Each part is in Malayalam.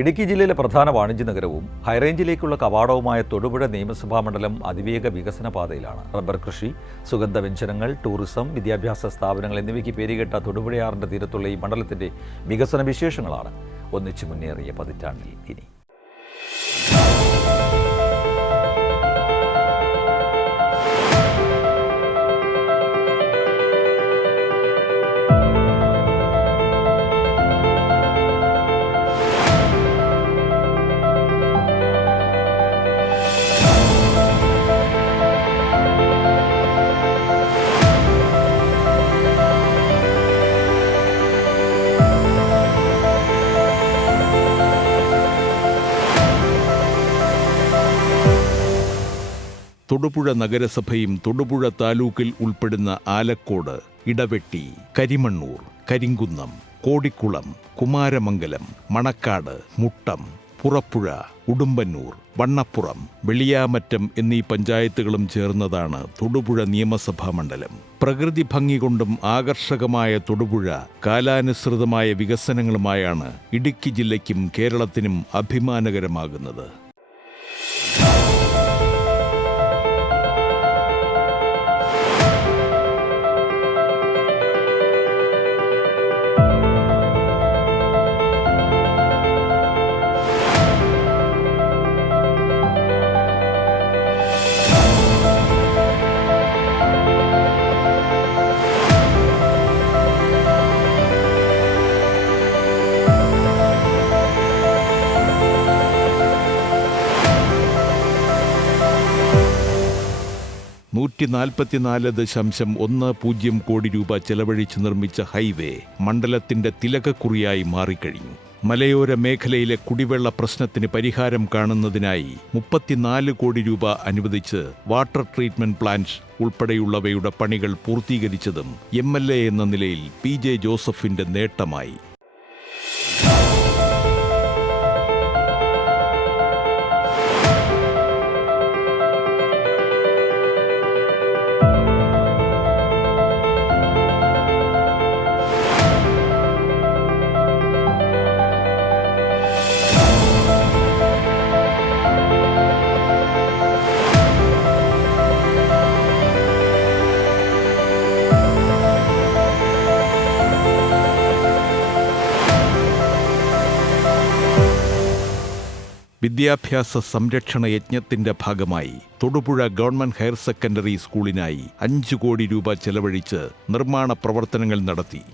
ഇടുക്കി ജില്ലയിലെ പ്രധാന വാണിജ്യ നഗരവും ഹൈറേഞ്ചിലേക്കുള്ള കവാടവുമായ തൊടുപുഴ നിയമസഭാ മണ്ഡലം അതിവേഗ വികസന പാതയിലാണ്. റബ്ബർ കൃഷി, സുഗന്ധവ്യഞ്ജനങ്ങൾ, ടൂറിസം, വിദ്യാഭ്യാസ സ്ഥാപനങ്ങൾ എന്നിവയ്ക്ക് പേരുകേട്ട തൊടുപുഴയാറിന്റെ തീരത്തുള്ള ഈ മണ്ഡലത്തിന്റെ വികസന വിശേഷങ്ങളാണ് ഒന്നിച്ചു മുന്നേറിയ പതിറ്റാണ്ടിൽ ഇനി. തൊടുപുഴ നഗരസഭയും തൊടുപുഴ താലൂക്കിൽ ഉൾപ്പെടുന്ന ആലക്കോട്, ഇടവെട്ടി, കരിമണ്ണൂർ, കരിങ്കുന്നം, കോടിക്കുളം, കുമാരമംഗലം, മണക്കാട്, മുട്ടം, പുറപ്പുഴ, ഉടുമ്പന്നൂർ, വണ്ണപ്പുറം, വെളിയാമറ്റം എന്നീ പഞ്ചായത്തുകളും ചേർന്നതാണ് തൊടുപുഴ നിയമസഭാ മണ്ഡലം. പ്രകൃതി ഭംഗി കൊണ്ടും ആകർഷകമായ തൊടുപുഴ കാലാനുസൃതമായ വികസനങ്ങളുമായാണ് ഇടുക്കി ജില്ലയ്ക്കും കേരളത്തിനും അഭിമാനകരമാകുന്നത്. $144.10 കോടി ചെലവഴിച്ച് നിർമ്മിച്ച ഹൈവേ മണ്ഡലത്തിന്റെ തിലകക്കുറിയായി മാറിക്കഴിഞ്ഞു. മലയോര മേഖലയിലെ കുടിവെള്ള പ്രശ്നത്തിന് പരിഹാരം കാണുന്നതിനായി $34 കോടി അനുവദിച്ച് വാട്ടർ ട്രീറ്റ്മെന്റ് പ്ലാന്റ് ഉൾപ്പെടെയുള്ളവയുടെ പണികൾ പൂർത്തീകരിച്ചതും MLA എന്ന നിലയിൽ PJ ജോസഫിന്റെ നേട്ടമായി. വിദ്യാഭ്യാസ സംരക്ഷണ യജ്ഞത്തിന്റെ ഭാഗമായി തൊടുപുഴ ഗവൺമെന്റ് ഹയർ സെക്കൻഡറി സ്കൂളിനായി $5 കോടി ചെലവഴിച്ച് നിർമ്മാണ പ്രവർത്തനങ്ങൾ നടത്തി.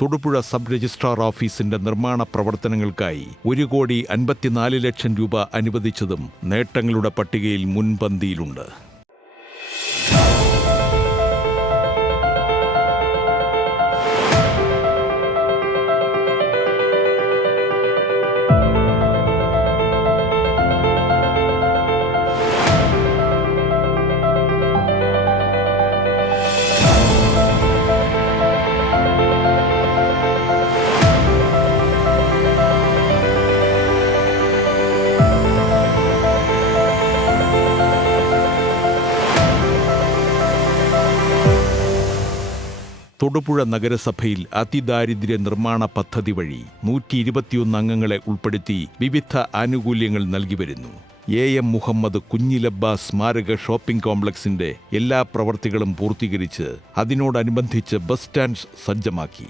തൊടുപുഴ സബ് രജിസ്ട്രാർ ഓഫീസിന്റെ നിർമ്മാണ പ്രവർത്തനങ്ങൾക്കായി $1,54,00,000 അനുവദിച്ചതും നേട്ടങ്ങളുടെ പട്ടികയിൽ മുൻപന്തിയിലുണ്ട്. തൊടുപുഴ നഗരസഭയിൽ അതിദാരിദ്ര്യ നിർമ്മാണ പദ്ധതി വഴി 121 അംഗങ്ങളെ ഉൾപ്പെടുത്തി വിവിധ ആനുകൂല്യങ്ങൾ നൽകിവരുന്നു. AM മുഹമ്മദ് കുഞ്ഞിലബ്ബ സ്മാരക ഷോപ്പിംഗ് കോംപ്ലക്സിന്റെ എല്ലാ പ്രവൃത്തികളും പൂർത്തീകരിച്ച് അതിനോടനുബന്ധിച്ച് ബസ് സ്റ്റാൻഡ് സജ്ജമാക്കി.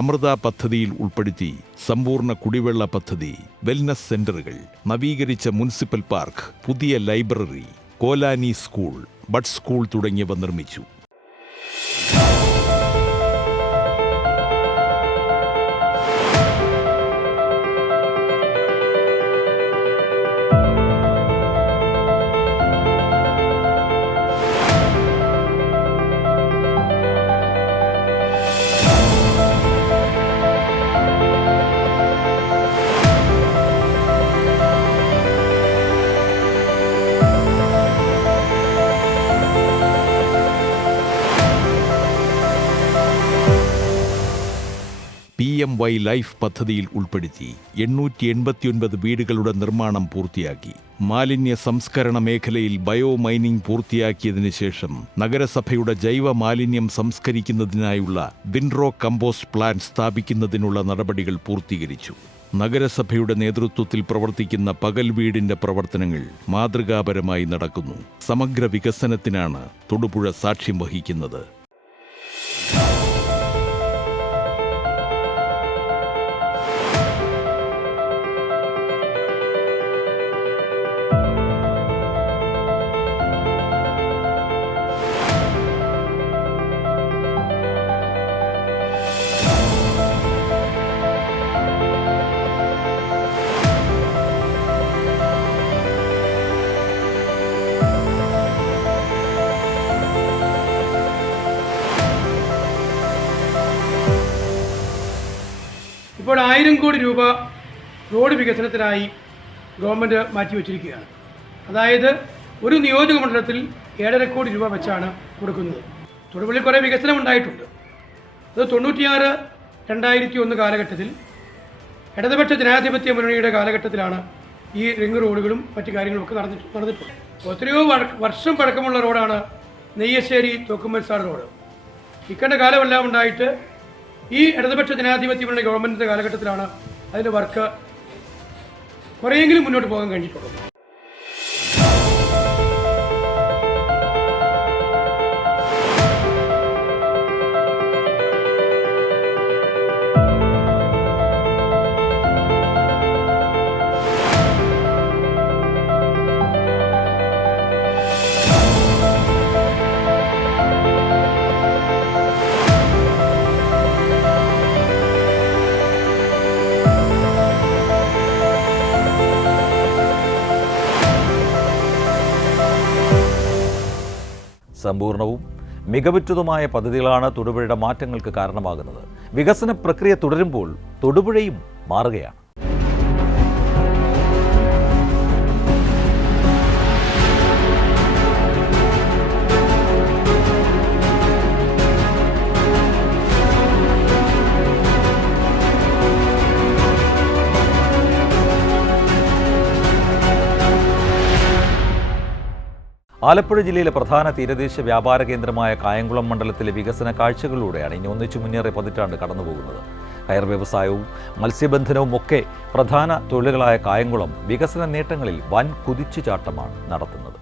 അമൃത പദ്ധതിയിൽ ഉൾപ്പെടുത്തി സമ്പൂർണ്ണ കുടിവെള്ള പദ്ധതി, വെൽനസ് സെന്ററുകൾ, നവീകരിച്ച മുനിസിപ്പൽ പാർക്ക്, പുതിയ library, Kolani school, bud school തുടങ്ങിയവ നിർമ്മിച്ചു. PMY ലൈഫ് പദ്ധതിയിൽ ഉൾപ്പെടുത്തി 889 വീടുകളുടെ നിർമ്മാണം പൂർത്തിയാക്കി. മാലിന്യ സംസ്കരണ മേഖലയിൽ ബയോ മൈനിംഗ് പൂർത്തിയാക്കിയതിനു ശേഷം നഗരസഭയുടെ ജൈവ മാലിന്യം സംസ്കരിക്കുന്നതിനായുള്ള വിൻഡ്രോ കമ്പോസ്റ്റ് പ്ലാന്റ് സ്ഥാപിക്കുന്നതിനുള്ള നടപടികൾ പൂർത്തീകരിച്ചു. നഗരസഭയുടെ നേതൃത്വത്തിൽ പ്രവർത്തിക്കുന്ന പകൽ വീടിന്റെ പ്രവർത്തനങ്ങൾ മാതൃകാപരമായി നടക്കുന്നു. സമഗ്ര വികസനത്തിനാണ് തൊടുപുഴ സാക്ഷ്യം വഹിക്കുന്നത്. ഇപ്പോൾ 1000 കോടി രൂപ റോഡ് വികസനത്തിനായി ഗവൺമെൻറ് മാറ്റിവെച്ചിരിക്കുകയാണ്. അതായത് ഒരു നിയോജക മണ്ഡലത്തിൽ 7.5 കോടി രൂപ വെച്ചാണ് കൊടുക്കുന്നത്. തൊടുപുഴയിൽ കുറേ വികസനം ഉണ്ടായിട്ടുണ്ട്. അത് 96-2001 കാലഘട്ടത്തിൽ ഇടതുപക്ഷ ജനാധിപത്യ മുന്നണിയുടെ കാലഘട്ടത്തിലാണ് ഈ റിംഗ് റോഡുകളും മറ്റു കാര്യങ്ങളുമൊക്കെ നടന്നിട്ടുള്ളത്. എത്രയോ വർഷം പഴക്കമുള്ള റോഡാണ് നെയ്യശ്ശേരി തോക്കുമ്പൽസാട് റോഡ്. ഇക്കണ്ട കാലമെല്ലാം ഉണ്ടായിട്ട് ഈ ഇടതുപക്ഷ ജനാധിപത്യ മുന്നണി ഗവൺമെൻറ്റിൻ്റെ കാലഘട്ടത്തിലാണ് അതിൻ്റെ വർക്ക് കുറേയെങ്കിലും മുന്നോട്ട് പോകാൻ കഴിഞ്ഞിട്ടുള്ളത്. സമ്പൂർണവും മികവുറ്റതുമായ പദ്ധതികളാണ് തൊടുപുഴയുടെ മാറ്റങ്ങൾക്ക് കാരണമാകുന്നത്. വികസന പ്രക്രിയ തുടരുമ്പോൾ തൊടുപുഴയും മാറുകയാണ്. ആലപ്പുഴ ജില്ലയിലെ പ്രധാന തീരദേശ വ്യാപാര കേന്ദ്രമായ കായംകുളം മണ്ഡലത്തിലെ വികസന കാഴ്ചകളിലൂടെയാണ് ഇനി ഒന്നിച്ചു മുന്നേറിയ പതിറ്റാണ്ട് കടന്നുപോകുന്നത്. കയർ വ്യവസായവും മത്സ്യബന്ധനവും ഒക്കെ പ്രധാന തൊഴിലുകളായ കായംകുളം വികസന നേട്ടങ്ങളിൽ വൻ കുതിച്ചുചാട്ടമാണ് നടത്തുന്നത്.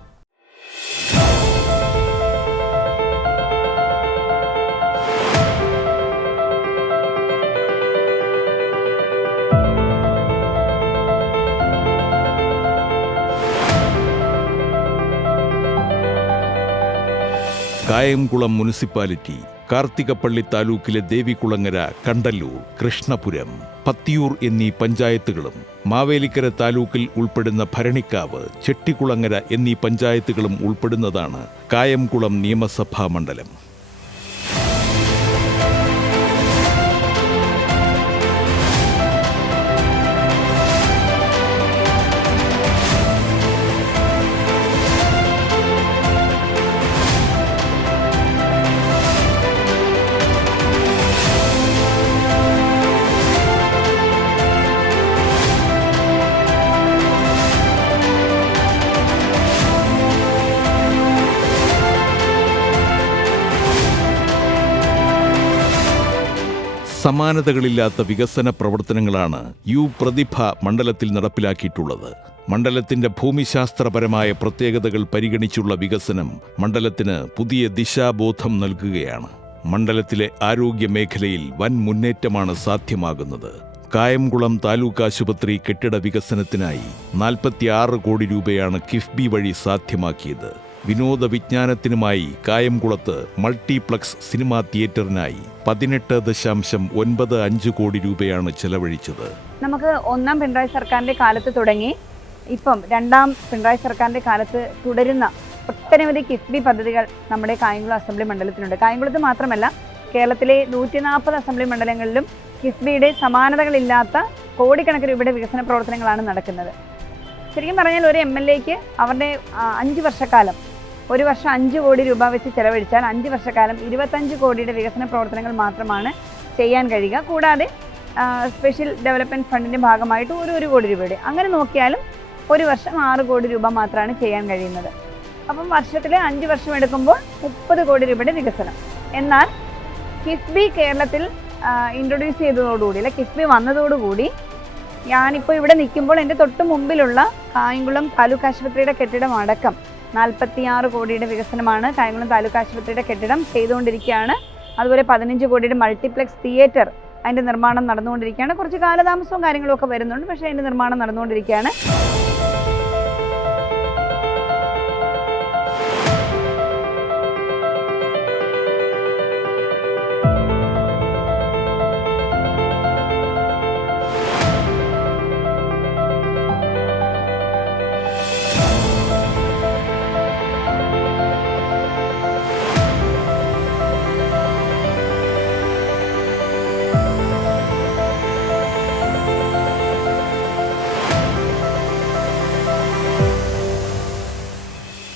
കായംകുളം മുനിസിപ്പാലിറ്റി കാർത്തികപ്പള്ളി താലൂക്കിലെ ദേവികുളങ്ങര, കണ്ടല്ലൂർ, കൃഷ്ണപുരം, പത്തിയൂർ എന്നീ പഞ്ചായത്തുകളും മാവേലിക്കര താലൂക്കിൽ ഉൾപ്പെടുന്ന ഭരണിക്കാവ്, ചെട്ടിക്കുളങ്ങര എന്നീ പഞ്ചായത്തുകളും ഉൾപ്പെടുന്നതാണ് കായംകുളം നിയമസഭാ മണ്ഡലം. സമാനതകളില്ലാത്ത വികസന പ്രവർത്തനങ്ങളാണ് പ്രതിഭ മണ്ഡലത്തിൽ നടപ്പിലാക്കിയിട്ടുള്ളത്. മണ്ഡലത്തിന്റെ ഭൂമിശാസ്ത്രപരമായ പ്രത്യേകതകൾ പരിഗണിച്ചുള്ള വികസനം മണ്ഡലത്തിന് പുതിയ ദിശാബോധം നൽകുകയാണ്. മണ്ഡലത്തിലെ ആരോഗ്യ മേഖലയിൽ വൻ മുന്നേറ്റമാണ് സാധ്യമാകുന്നത്. കായംകുളം താലൂക്ക് ആശുപത്രി കെട്ടിട വികസനത്തിനായി 46 കോടി രൂപയാണ് കിഫ്ബി വഴി സാധ്യമാക്കിയത്. വിനോദ വിജ്ഞാനത്തിനുമായി കായംകുളത്ത് മൾട്ടിപ്ലക്സ് സിനിമാ തിയേറ്ററിനായി 18.95 കോടി രൂപയാണ് ചെലവഴിച്ചത്. നമുക്ക് ഒന്നാം പിണറായി സർക്കാരിൻ്റെ കാലത്ത് തുടങ്ങി ഇപ്പം രണ്ടാം പിണറായി സർക്കാരിൻ്റെ കാലത്ത് തുടരുന്ന ഒട്ടനവധി കിഫ്ബി പദ്ധതികൾ നമ്മുടെ കായംകുളം അസംബ്ലി മണ്ഡലത്തിനുണ്ട്. കായംകുളത്ത് മാത്രമല്ല, കേരളത്തിലെ 140 അസംബ്ലി മണ്ഡലങ്ങളിലും കിഫ്ബിയുടെ സമാനതകളില്ലാത്ത കോടിക്കണക്കിന് രൂപയുടെ വികസന പ്രവർത്തനങ്ങളാണ് നടക്കുന്നത്. ശരിക്കും പറഞ്ഞാൽ ഒരു MLAക്ക് അവരുടെ 5 വർഷക്കാലം, ഒരു വർഷം 5 കോടി രൂപ വെച്ച് ചെലവഴിച്ചാൽ 5 വർഷക്കാലം 25 കോടിയുടെ വികസന പ്രവർത്തനങ്ങൾ മാത്രമാണ് ചെയ്യാൻ കഴിയുക. കൂടാതെ സ്പെഷ്യൽ ഡെവലപ്മെൻറ്റ് ഫണ്ടിൻ്റെ ഭാഗമായിട്ട് ഒരു കോടി രൂപയുടെ, അങ്ങനെ നോക്കിയാലും ഒരു വർഷം 6 കോടി രൂപ മാത്രമാണ് ചെയ്യാൻ കഴിയുന്നത്. അപ്പം വർഷത്തിൽ 5 വർഷം എടുക്കുമ്പോൾ 30 കോടി രൂപയുടെ വികസനം. എന്നാൽ കിഫ്ബി കേരളത്തിൽ ഇൻട്രൊഡ്യൂസ് ചെയ്തതോടുകൂടി, അല്ല കിഫ്ബി വന്നതോടുകൂടി, ഞാനിപ്പോൾ ഇവിടെ നിൽക്കുമ്പോൾ എൻ്റെ തൊട്ട് മുമ്പിലുള്ള കായംകുളം താലൂക്ക് ആശുപത്രിയുടെ കെട്ടിടം അടക്കം 46 കോടിയുടെ വികസനമാണ് കായംകുളം താലൂക്ക് ആശുപത്രിയുടെ കെട്ടിടം ചെയ്തുകൊണ്ടിരിക്കുകയാണ്. അതുപോലെ 15 കോടിയുടെ മൾട്ടിപ്ലക്സ് തിയേറ്റർ, അതിൻ്റെ നിർമ്മാണം നടന്നുകൊണ്ടിരിക്കുകയാണ്. കുറച്ച് കാലതാമസവും കാര്യങ്ങളൊക്കെ വരുന്നുണ്ട്, പക്ഷേ അതിൻ്റെ നിർമ്മാണം നടന്നുകൊണ്ടിരിക്കുകയാണ്.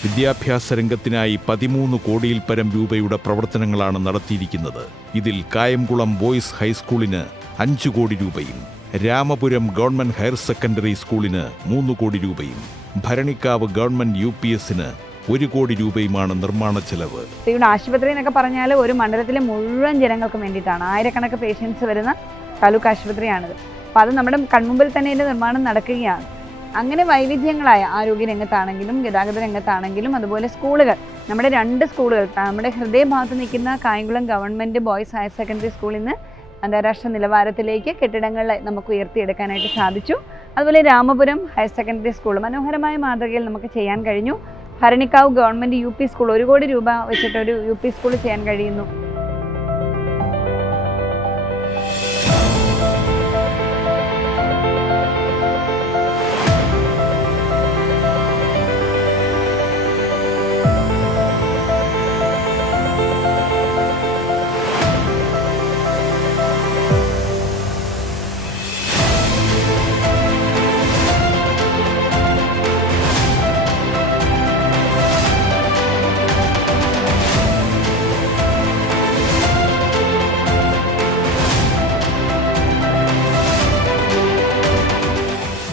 വിദ്യാഭ്യാസ രംഗത്തിനായി 13 കോടിയിൽ പരം രൂപയുടെ പ്രവർത്തനങ്ങളാണ് നടത്തിയിരിക്കുന്നത്. ഇതിൽ കായംകുളം ബോയ്സ് ഹൈസ്കൂളിന് 5 കോടി രൂപയും രാമപുരം ഗവൺമെന്റ് ഹയർ സെക്കൻഡറി സ്കൂളിന് 3 കോടി രൂപയും ഭരണിക്കാവ് ഗവൺമെന്റ് UPSന് 1 കോടി രൂപയുമാണ് നിർമ്മാണ ചെലവ്. ഇവിടെ ആശുപത്രി എന്നൊക്കെ പറഞ്ഞാൽ ഒരു മണ്ഡലത്തിലെ മുഴുവൻ ജനങ്ങൾക്കും വേണ്ടിയിട്ടാണ്. ആയിരക്കണക്ക് പേഷ്യൻസ് വരുന്ന താലൂക്ക് ആശുപത്രിയാണിത്. അപ്പോൾ അത് നമ്മുടെ കൺമുമ്പിൽ തന്നെ ഇതിൻ്റെ നിർമ്മാണം നടക്കുകയാണ്. അങ്ങനെ വൈവിധ്യങ്ങളായ ആരോഗ്യ രംഗത്താണെങ്കിലും ഗതാഗത രംഗത്താണെങ്കിലും അതുപോലെ സ്കൂളുകൾ, നമ്മുടെ 2 സ്കൂളുകൾ, നമ്മുടെ ഹൃദയഭാഗത്ത് നിൽക്കുന്ന Kayamkulam government boys higher secondary സ്കൂളിൽ നിന്ന് അന്താരാഷ്ട്ര നിലവാരത്തിലേക്ക് കെട്ടിടങ്ങൾ നമുക്ക് ഉയർത്തിയെടുക്കാനായിട്ട് സാധിച്ചു. അതുപോലെ രാമപുരം ഹയർ സെക്കൻഡറി സ്കൂൾ മനോഹരമായ മാതൃകയിൽ നമുക്ക് ചെയ്യാൻ കഴിഞ്ഞു. ഭരണിക്കാവ് ഗവൺമെൻറ് UP സ്കൂൾ 1 കോടി രൂപ വെച്ചിട്ടൊരു UP സ്കൂൾ ചെയ്യാൻ കഴിയുന്നു.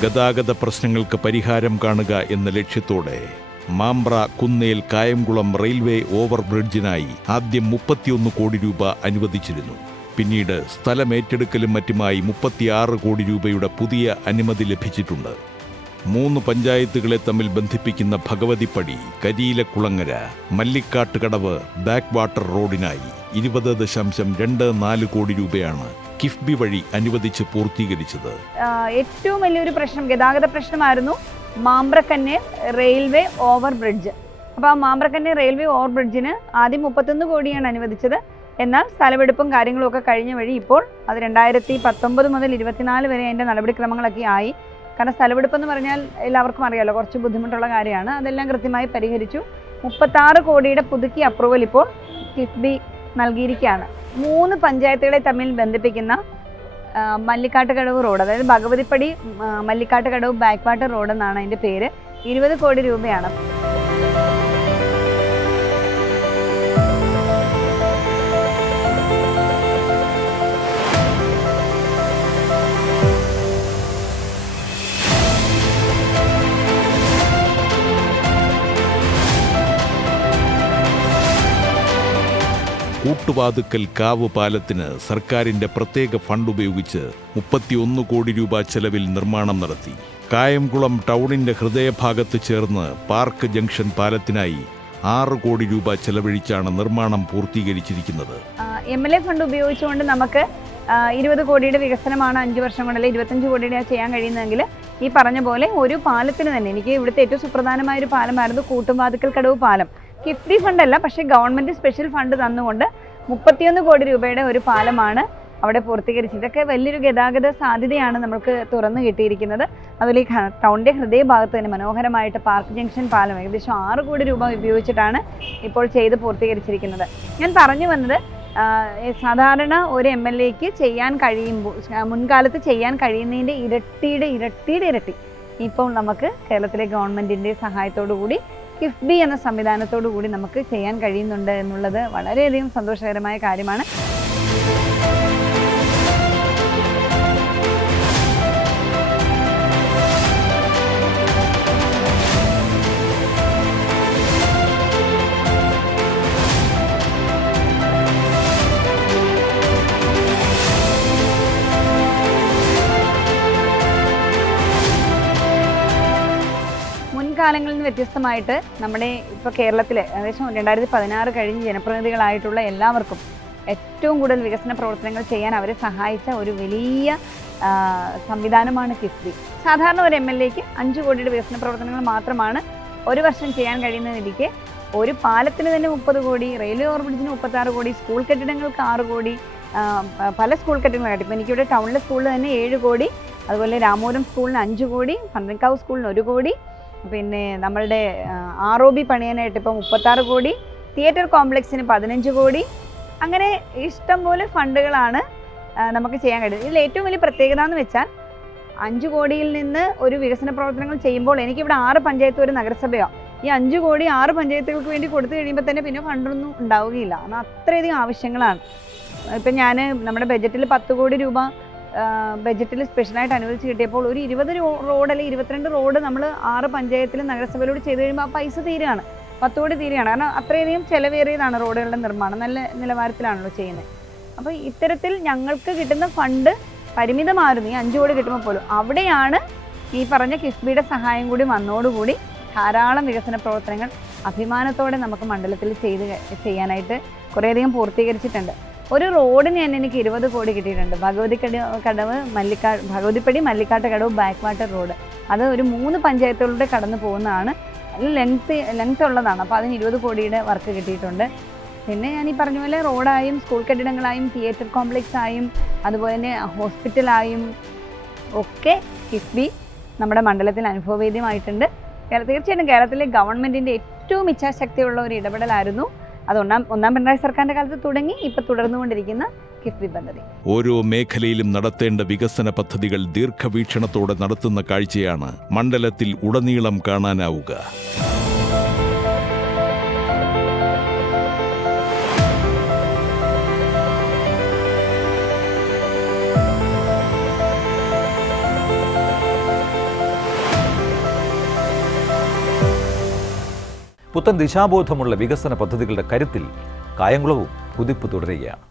ഗതാഗത പ്രശ്നങ്ങൾക്ക് പരിഹാരം കാണുക എന്ന ലക്ഷ്യത്തോടെ മാമ്പ്ര കുന്നേൽ കായംകുളം റെയിൽവേ ഓവർ ബ്രിഡ്ജിനായി ആദ്യം 31 കോടി രൂപ അനുവദിച്ചിരുന്നു. പിന്നീട് സ്ഥലമേറ്റെടുക്കലും മറ്റുമായി 36 കോടി രൂപയുടെ പുതിയ അനുമതി ലഭിച്ചിട്ടുണ്ട്. 3 പഞ്ചായത്തുകളെ തമ്മിൽ ബന്ധിപ്പിക്കുന്ന ഭഗവതിപ്പടി, കരിയിലക്കുളങ്ങര, മല്ലിക്കാട്ടുകടവ് ബാക്ക് വാട്ടർ റോഡിനായി 20.24 കോടി രൂപയാണ് കിഫ്ബി വഴി അനുവദിച്ച് പൂർത്തീകരിച്ചത്. ഏറ്റവും വലിയൊരു പ്രശ്നം ഗതാഗത പ്രശ്നമായിരുന്നു മാമ്പ്രക്കന്നേൽ റെയിൽവേ ഓവർ ബ്രിഡ്ജ്. അപ്പോൾ ആ മാമ്പ്രക്കന്നേൽ റെയിൽവേ ഓവർ ബ്രിഡ്ജിന് ആദ്യം 31 കോടിയാണ് അനുവദിച്ചത്. എന്നാൽ സ്ഥലമെടുപ്പും കാര്യങ്ങളും ഒക്കെ കഴിഞ്ഞ വഴി ഇപ്പോൾ അത് 2019 മുതൽ 24 വരെ അതിൻ്റെ നടപടിക്രമങ്ങളൊക്കെ ആയി. കാരണം സ്ഥലമെടുപ്പ് എന്ന് പറഞ്ഞാൽ എല്ലാവർക്കും അറിയാമല്ലോ, കുറച്ച് ബുദ്ധിമുട്ടുള്ള കാര്യമാണ്. അതെല്ലാം കൃത്യമായി പരിഹരിച്ചു. 36 കോടിയുടെ പുതുക്കിയ അപ്രൂവൽ ഇപ്പോൾ കിഫ്ബി നൽകിയിരിക്കുകയാണ്. 3 പഞ്ചായത്തുകളെ തമ്മിൽ ബന്ധിപ്പിക്കുന്ന മല്ലിക്കാട്ടുകടവ് റോഡ്, അതായത് ഭഗവതിപ്പടി മല്ലിക്കാട്ടുകടവ് ബാക്ക് വാട്ടർ റോഡ് എന്നാണ് അതിൻ്റെ പേര്. 20 കോടി രൂപയാണ്. കൂട്ടുവാതുക്കൽ കാവ് പാലത്തിന് സർക്കാരിന്റെ പ്രത്യേക ഫണ്ട് ഉപയോഗിച്ച് 31 കോടി രൂപ ചെലവിൽ നിർമ്മാണം നടത്തി. കായംകുളം ടൗണിന്റെ ഹൃദയഭാഗത്ത് ചേർന്ന് പാർക്ക് ജംഗ്ഷൻ പാലത്തിനായി 6 കോടി രൂപ ചെലവഴിച്ചാണ് നിർമ്മാണം പൂർത്തീകരിച്ചിരിക്കുന്നത്. MLA ഫണ്ട് ഉപയോഗിച്ചുകൊണ്ട് നമുക്ക് 20 കോടിയുടെ വികസനമാണ് 5 വർഷം കൊണ്ട്, അല്ലെങ്കിൽ 25 കോടിയുടെ ചെയ്യാൻ കഴിയുന്നതെങ്കിൽ ഈ പറഞ്ഞ പോലെ ഒരു പാലത്തിന് തന്നെ, എനിക്ക് ഇവിടുത്തെ ഏറ്റവും സുപ്രധാനമായ ഒരു പാലമായിരുന്നു കൂട്ടുംവാതിക്കൽ കടവ് പാലം. കിഫ്ബി ഫണ്ടല്ല, പക്ഷേ ഗവൺമെൻറ് സ്പെഷ്യൽ ഫണ്ട് തന്നുകൊണ്ട് 31 കോടി രൂപയുടെ ഒരു പാലമാണ് അവിടെ പൂർത്തീകരിച്ചത്. ഇതൊക്കെ വലിയൊരു ഗതാഗത സാധ്യതയാണ് നമുക്ക് തുറന്നു കിട്ടിയിരിക്കുന്നത്. അതുപോലെ ഈ ടൗണിൻ്റെ ഹൃദയഭാഗത്ത് തന്നെ മനോഹരമായിട്ട് പാർക്ക് ജംഗ്ഷൻ പാലം ഏകദേശം 6 കോടി രൂപ ഉപയോഗിച്ചിട്ടാണ് ഇപ്പോൾ ചെയ്ത് പൂർത്തീകരിച്ചിരിക്കുന്നത്. ഞാൻ പറഞ്ഞു വന്നത്, സാധാരണ ഒരു MLAക്ക് ചെയ്യാൻ കഴിയുമ്പോൾ, മുൻകാലത്ത് ചെയ്യാൻ കഴിയുന്നതിൻ്റെ ഇരട്ടി ഇപ്പോൾ നമുക്ക് കേരളത്തിലെ ഗവൺമെൻറ്റിൻ്റെ സഹായത്തോടു കൂടി കിഫ്ബി എന്ന സംവിധാനത്തോടു കൂടി നമുക്ക് ചെയ്യാൻ കഴിയുന്നുണ്ട് എന്നുള്ളത് വളരെയധികം സന്തോഷകരമായ കാര്യമാണ്. കാലങ്ങളിൽ നിന്ന് വ്യത്യസ്തമായിട്ട് നമ്മുടെ ഇപ്പോൾ കേരളത്തിലെ ഏകദേശം 2016 കഴിഞ്ഞ് ജനപ്രതിനിധികളായിട്ടുള്ള എല്ലാവർക്കും ഏറ്റവും കൂടുതൽ വികസന പ്രവർത്തനങ്ങൾ ചെയ്യാൻ അവരെ സഹായിച്ച ഒരു വലിയ സംവിധാനമാണ് കിഫ്ബി. സാധാരണ ഒരു MLAക്ക് 5 കോടിയുടെ വികസന പ്രവർത്തനങ്ങൾ മാത്രമാണ് ഒരു വർഷം ചെയ്യാൻ കഴിയുന്നതിലേക്ക് ഒരു പാലത്തിന് തന്നെ 30 കോടി, റെയിൽവേ ഓവർബ്രിഡ്ജിന് 36 കോടി, സ്കൂൾ കെട്ടിടങ്ങൾക്ക് 6 കോടി, പല സ്കൂൾ കെട്ടിടങ്ങളായിട്ട് ഇപ്പോൾ എനിക്കിവിടെ ടൗണിലെ സ്കൂളിൽ തന്നെ 7 കോടി, അതുപോലെ രാമപുരം സ്കൂളിന് 5 കോടി, പന്തക്കാവ് സ്കൂളിന് 1 കോടി, പിന്നെ നമ്മളുടെ ROB പണിയാനായിട്ട് ഇപ്പോൾ 36 കോടി, തിയേറ്റർ കോംപ്ലക്സിന് 15 കോടി, അങ്ങനെ ഇഷ്ടം പോലെ ഫണ്ടുകളാണ് നമുക്ക് ചെയ്യാൻ കഴിയുന്നത്. ഇതിൽ ഏറ്റവും വലിയ പ്രത്യേകത എന്ന് വെച്ചാൽ 5 കോടിയിൽ നിന്ന് ഒരു വികസന പ്രവർത്തനങ്ങൾ ചെയ്യുമ്പോൾ എനിക്കിവിടെ 6 പഞ്ചായത്ത് ഒരു നഗരസഭയോ, ഈ 5 കോടി 6 പഞ്ചായത്തുകൾക്ക് വേണ്ടി കൊടുത്തു കഴിയുമ്പോൾ തന്നെ പിന്നെ ഫണ്ടൊന്നും ഉണ്ടാവുകയില്ല. എന്നാൽ അത്രയധികം ആവശ്യങ്ങളാണ്. ഇപ്പം ഞാൻ നമ്മുടെ ബജറ്റിൽ 10 കോടി രൂപ ബജറ്റിൽ സ്പെഷ്യലായിട്ട് അനുവദിച്ച് കിട്ടിയപ്പോൾ ഒരു 20 റോഡ് അല്ലെങ്കിൽ 22 റോഡ് നമ്മൾ 6 പഞ്ചായത്തിലും നഗരസഭയിലൂടെ ചെയ്ത് കഴിയുമ്പോൾ ആ പൈസ തീരുകയാണ്, 10 കോടി തീരുകയാണ്. കാരണം അത്രയധികം ചിലവേറിയതാണ് റോഡുകളുടെ നിർമ്മാണം, നല്ല നിലവാരത്തിലാണല്ലോ ചെയ്യുന്നത്. അപ്പോൾ ഇത്തരത്തിൽ ഞങ്ങൾക്ക് കിട്ടുന്ന ഫണ്ട് പരിമിതമായിരുന്നു. ഈ 5 കോടി കിട്ടുമ്പോൾ പോലും അവിടെയാണ് ഈ പറഞ്ഞ കിഫ്ബിയുടെ സഹായം കൂടി വന്നതോടുകൂടി ധാരാളം വികസന പ്രവർത്തനങ്ങൾ അഭിമാനത്തോടെ നമുക്ക് മണ്ഡലത്തിൽ ചെയ്യാനായിട്ട് കുറേയധികം പൂർത്തീകരിച്ചിട്ടുണ്ട്. ഒരു റോഡിന് തന്നെ എനിക്ക് 20 കോടി കിട്ടിയിട്ടുണ്ട്. ഭഗവതിപ്പടി മല്ലിക്കാട്ട് കടവ് ബാക്ക് വാട്ടർ റോഡ്, അത് ഒരു 3 പഞ്ചായത്തുകളുടെ കടന്നു പോകുന്നതാണ്. അതിൽ ലെങ്ത് ഉള്ളതാണ്. അപ്പോൾ അതിന് 20 കോടിയുടെ വർക്ക് കിട്ടിയിട്ടുണ്ട്. പിന്നെ ഞാൻ ഈ പറഞ്ഞ പോലെ റോഡായും സ്കൂൾ കെട്ടിടങ്ങളായും തിയേറ്റർ കോംപ്ലക്സ് ആയും അതുപോലെ തന്നെ ഹോസ്പിറ്റലായും ഒക്കെ കിഫ്ബി നമ്മുടെ മണ്ഡലത്തിൽ അനുഭവവേദ്യമായിട്ടുണ്ട്. തീർച്ചയായിട്ടും കേരളത്തിലെ ഗവൺമെൻറ്റിൻ്റെ ഏറ്റവും ഇച്ഛാശക്തിയുള്ള ഒരു ഇടപെടലായിരുന്നു അത്. ഒന്നാം പിണറായി സർക്കാരിൻ്റെ കാലത്ത് തുടങ്ങി ഇപ്പോൾ തുടർന്നുകൊണ്ടിരിക്കുന്ന കിഫ്ബി പദ്ധതി. ഓരോ മേഖലയിലും നടത്തേണ്ട വികസന പദ്ധതികൾ ദീർഘവീക്ഷണത്തോടെ നടത്തുന്ന കാഴ്ചയാണ് മണ്ഡലത്തിൽ ഉടനീളം കാണാനാവുക. പുത്തൻ ദിശാബോധമുള്ള വികസന പദ്ധതികളുടെ കരുത്തിൽ കായംകുളവും കുതിപ്പ് തുടരുകയാണ്.